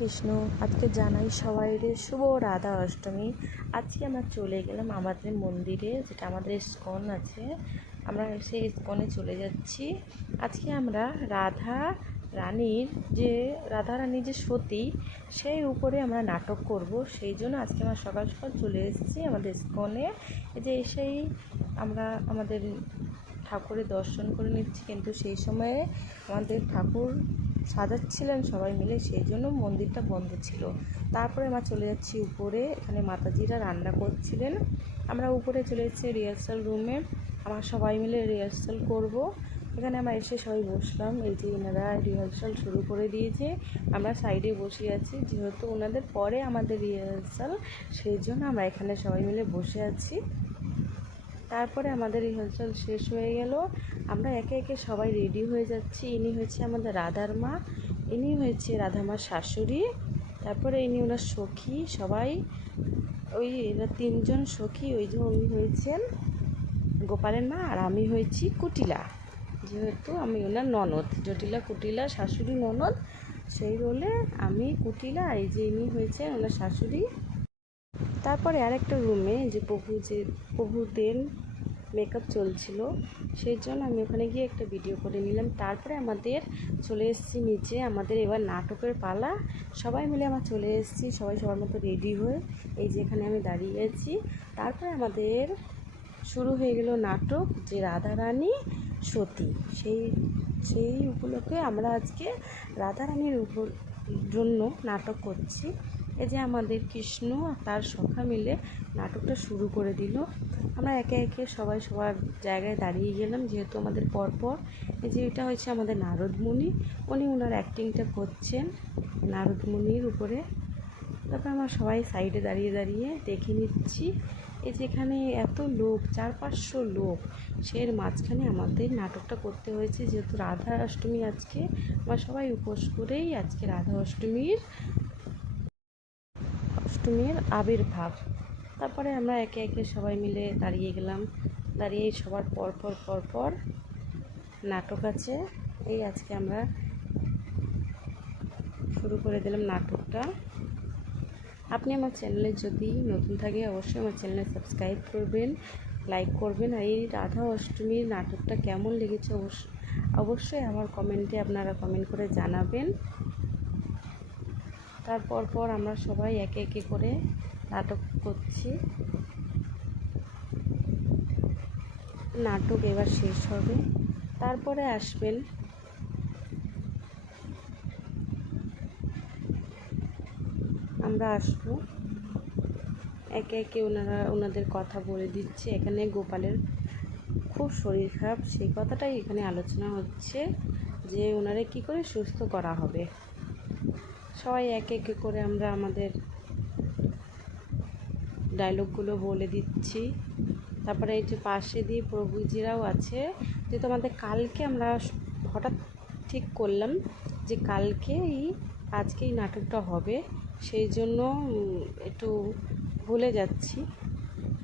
কৃষ্ণ। আজকে জানাই সবাইরে শুভ রাধা অষ্টমী। আজকে আমরা চলে গেলাম আমাদের মন্দিরে, যেটা আমাদের ইস্কন আছে। আমরা সেই ইস্কনে চলে যাচ্ছি। আজকে আমরা রাধা রানী যে সতী, সেই উপরে আমরা নাটক করব। সেই জন্য আজকে আমরা সকাল সকাল চলে এসেছি আমাদের ইস্কনে। এই যে এসেই আমরা আমাদের ঠাকুরের দর্শন করে নিচ্ছি, কিন্তু সেই সময়ে আমাদের ঠাকুর সাজাচ্ছিলেন সবাই মিলে, সেই জন্য মন্দিরটা বন্ধ ছিল। তারপরে আমরা চলে যাচ্ছি উপরে, এখানে মাতাজিরা রান্না করছিলেন। আমরা উপরে চলে এসেছি রিহার্সাল রুমে, আমরা সবাই মিলে রিহার্সাল করব। এখানে আমরা এসে সবাই বসলাম। এই যে এনারা রিহার্সাল শুরু করে দিয়েছে, আমরা সাইডে বসে আছি। যেহেতু ওনাদের পরে আমাদের রিহার্সাল, সেই জন্য আমরা এখানে সবাই মিলে বসে আছি। তারপরে আমাদের রিহার্সাল শেষ হয়ে গেল, আমরা একে একে সবাই রেডি হয়ে যাচ্ছি। ইনি হয়েছে আমাদের রাধার মা, ইনি হয়েছে রাধা মার শাশুড়ি, তারপরে ইনি ওনার সখী। সবাই ওই এরা তিনজন সখী। ওই যে উনি হয়েছেন গোপালের মা, আর আমি হয়েছি কুটিলা, যেহেতু আমি ওনার ননদ। জটিলা কুটিলা শাশুড়ি ননদ, সেই বলে আমি কুটিলা। এই যে ইনি হয়েছেন ওনার শাশুড়ি। তারপরে আরেকটা রুমে যে প্রভুদের মেকআপ চলছিল, সেই জন্য আমি ওখানে গিয়ে একটা ভিডিও করে নিলাম। তারপরে আমাদের চলে এসেছি নিচে, আমাদের এবার নাটকের পালা। সবাই মিলে আমরা চলে এসেছি, সবাই সবার মতো রেডি হয়ে। এই যে এখানে আমি দাঁড়িয়ে আছি। তারপরে আমাদের শুরু হয়ে গেল নাটক, যে রাধারানী সতী। সেই উপলক্ষে আমরা আজকে রাধারানীর জন্য নাটক করছি। এই যে আমাদের কৃষ্ণ তার সখা মিলে নাটকটা শুরু করে দিল। আমরা একে একে সবাই সবার জায়গায় দাঁড়িয়ে গেলাম, যেহেতু আমাদের পরপর। এই যে এটা হচ্ছে আমাদের নারদমুনি, উনি ওনার অ্যাক্টিংটা করছেন নারদমুনির উপরে। তারপর আমরা সবাই সাইডে দাঁড়িয়ে দাঁড়িয়ে দেখে নিচ্ছি। এই যেখানে এত লোক, 400-500 লোক, সের মাঝখানে আমাদের নাটকটা করতে হয়েছে। যেহেতু রাধা অষ্টমী আজকে, আমরা সবাই উপোস করেই আজকে রাধা অষ্টমীর আবির্ভাব। তারপরে আমরা একে একে সবাই মিলে দাঁড়িয়ে গেলাম। দাঁড়িয়ে সবার পর নাটক আছে। এই আজকে আমরা শুরু করে দিলাম নাটকটা। আপনি আমার চ্যানেলে যদি নতুন থাকে, অবশ্যই আমার চ্যানেলে সাবস্ক্রাইব করবেন, লাইক করবেন। আর এই রাধা অষ্টমীর নাটকটা কেমন লেগেছে অবশ্যই আমার কমেন্টে আপনারা কমেন্ট করে জানাবেন। তারপর আমরা সবাই একে একে করে নাটক করছি। নাটক এবার শেষ হবে, তারপরে আসবেন আমরা আসবো। একে একে ওনাদের কথা বলে দিচ্ছে। এখানে গোপালের খুব শরীর খারাপ, সেই কথাটাই এখানে আলোচনা হচ্ছে, যে ওনারে কি করে সুস্থ করা হবে। সবাই একে একে করে আমরা আমাদের ডায়লগগুলো বলে দিচ্ছি। তারপরে এই যে পাশে দিয়ে প্রভুজিরাও আছে। যেহেতু আমাদের কালকে আমরা হঠাৎ ঠিক করলাম যে আজকেই নাটকটা হবে, সেই জন্য একটু ভুলে যাচ্ছি।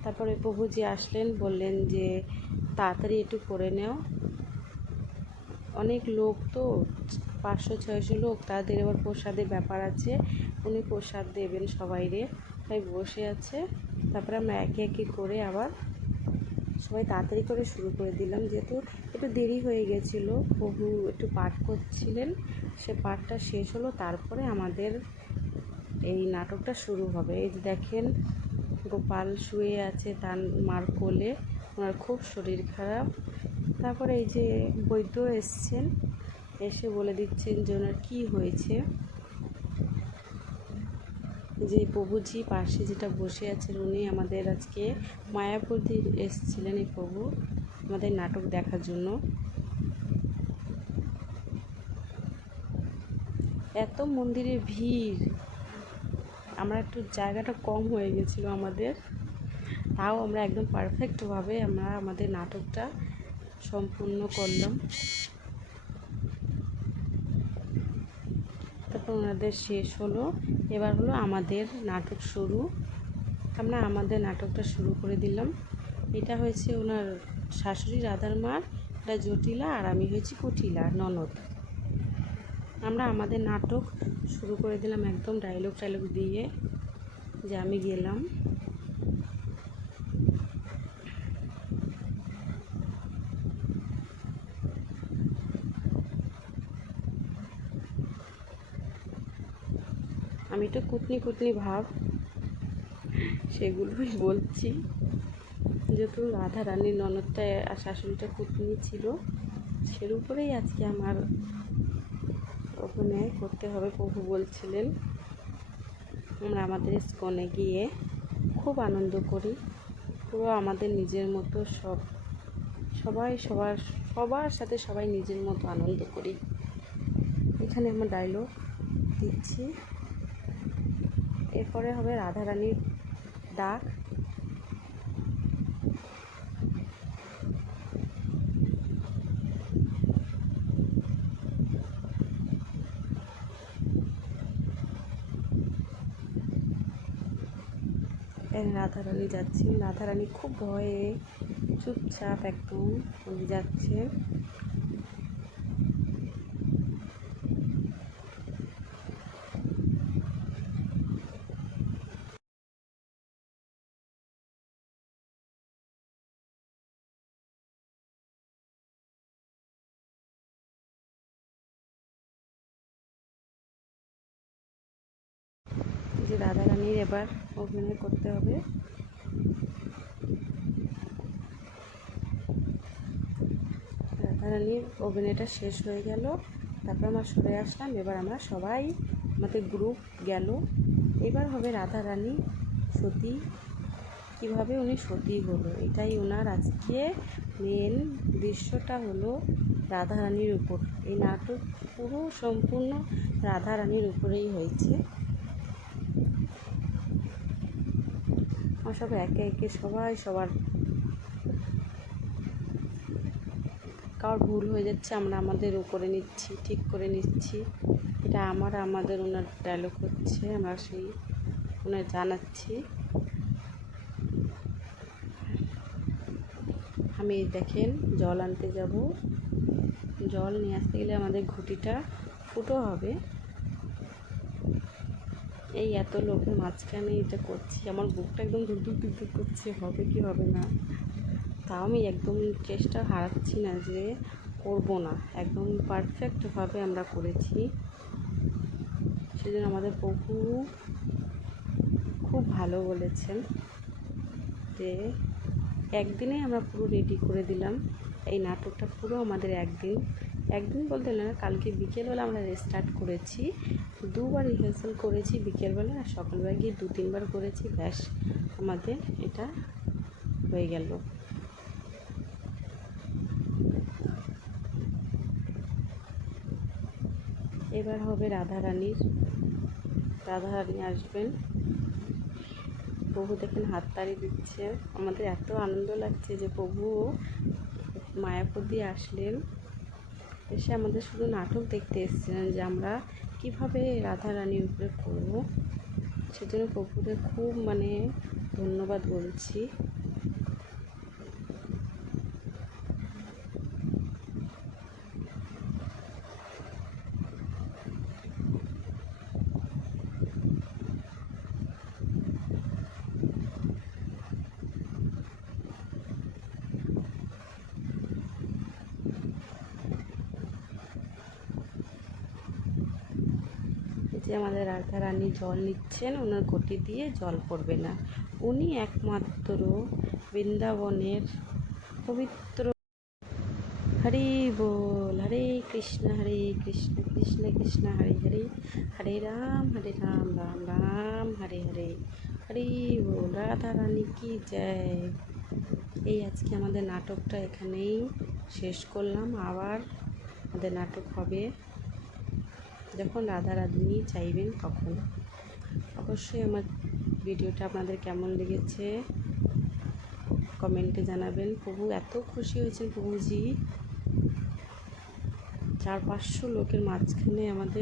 তারপরে প্রভুজি আসলেন, বললেন যে তাড়াতাড়ি একটু করে নেও, অনেক লোক তো, 500-600 লোক, তাদের এবার প্রসাদের ব্যাপার আছে, উনি প্রসাদ দেবেন সবাইরে, তাই বসে আছে। তারপরে আমরা একে একে করে আবার সবাই তাড়াতাড়ি করে শুরু করে দিলাম, যেহেতু একটু দেরি হয়ে গেছিলো। প্রভু একটু পাঠ করছিলেন, সে পাঠটা শেষ হলো, তারপরে আমাদের এই নাটকটা শুরু হবে। এই যে দেখেন গোপাল শুয়ে আছে তার মার কোলে, ওনার খুব শরীর খারাপ। তারপরে এই যে বৈদ্য এসছেন, এসে বলে দিচ্ছেন যে ওনার কী হয়েছে। যে প্রভুজি পাশে যেটা বসে আছেন, উনি আমাদের আজকে মায়াপুর দিয়ে এসেছিলেন এই প্রভু আমাদের নাটক দেখার জন্য। এত মন্দিরে ভিড়, আমরা একটু জায়গাটা কম হয়ে গেছিলো আমাদের, তাও আমরা একদম পারফেক্টভাবে আমরা আমাদের নাটকটা সম্পূর্ণ করলাম। তারপর ওনাদের শেষ হলো, এবার হলো আমাদের নাটক শুরু। আমরা আমাদের নাটকটা শুরু করে দিলাম। এটা হয়েছে ওনার শাশুড়ি রাধার মার, এটা জটিলা, আর আমি হয়েছি কুটিলা ননদ। আমরা আমাদের নাটক শুরু করে দিলাম একদম ডায়লগ দিয়ে, যে আমি গেলাম। আমি তো কুটনি ভাব সেগুলোই বলছি, যেহেতু রাধা রানীর ননদটা আর শাশুড়িটা কুটনি ছিল, সের উপরেই আজকে আমার অভিনয় করতে হবে। প্রভু বলছিলেন আমরা আমাদের ইস্কনে গিয়ে খুব আনন্দ করি, পুরো আমাদের নিজের মতো সবার সাথে সবাই নিজের মতো আনন্দ করি। এখানে আমার ডায়লগ দিচ্ছি, এরপরে হবে রাধারানীর ডাক। রাধারানী যাচ্ছেন, রাধারানী খুব ভয়ে চুপচাপ একদম উনি যাচ্ছে। যে রাধারানীর এবার অভিনয় করতে হবে। রাধারানীর অভিনয়টা শেষ হয়ে গেল, তারপর আমরা সরে আসলাম। এবার আমরা সবাই আমাদের গ্রুপ গেল। এবার হবে রাধারানী সতী, কীভাবে উনি সতী হলো, এটাই ওনার আজকে মেন দৃশ্যটা হলো রাধারানীর উপর। এই নাটক পুরো সম্পূর্ণ রাধারানীর উপরেই হয়েছে। আমরা সব একে একে সবাই সবার কারোর ভুল হয়ে যাচ্ছে, আমরা আমাদের উপরে নিচ্ছি, ঠিক করে নিচ্ছি। এটা আমাদের ওনার ডায়লগ হচ্ছে, আমরা সেই ওনার জানাচ্ছি। আমি দেখেন জল আনতে যাব, জল নিয়ে আসতে গেলে আমাদের ঘুঁটিটা ফুটো হবে। এই এত লোকের মাঝখানে এটা করছি, আমার বুকটা একদম দুধ করছে, হবে কি হবে না। তাও আমি একদম চেষ্টা হারাচ্ছি না যে করব না, একদম পারফেক্টভাবে আমরা করেছি। সেজন্য আমাদের প্রভু খুব ভালো বলেছেন যে একদিনে আমরা পুরো রেডি করে দিলাম। এই নাটকটা পুরো আমাদের একদিন বলতে না, কালকে বিকেলবেলা আমরা স্টার্ট করেছি, 2বার রিহার্সাল করেছি, বিকেলবেলা আর সকালবেলা গিয়ে 2-3বার করেছি, ব্যাস আমাদের এটা হয়ে গেল। এবার হবে রাধারানী আসবেন। প্রভু দেখেন হাততালি দিচ্ছে, আমাদের এত আনন্দ লাগছে যে প্রভু মায়াপুর দিয়ে আসলেন, এসে আমাদের শুধু নাটক দেখতে এসেছিলেন যে আমরা কীভাবে রাধারানীর উপরে করবো। সেজন্য প্রভুদের খুব ধন্যবাদ বলছি। যে আমাদের রাধারানী জল নিচ্ছেন, ওনার ঘটি দিয়ে জল পড়বে না, উনি একমাত্র বৃন্দাবনের পবিত্র। হরি বল, হরে কৃষ্ণ কৃষ্ণ কৃষ্ণ হরে হরে, হরে রাম রাম রাম হরে হরে। হরি বল, রাধারানী কি জয়। এই আজকে আমাদের নাটকটা এখানেই শেষ করলাম। আবার আমাদের নাটক হবে যখন রাধারানী চাইবেন তখন। অবশ্যই আমার ভিডিওটা আপনাদের কেমন লেগেছে কমেন্টে জানাবেন। প্রভু এত খুশি হয়েছেন, প্রভুজি 400-500 লোকের মাঝখানে আমাদের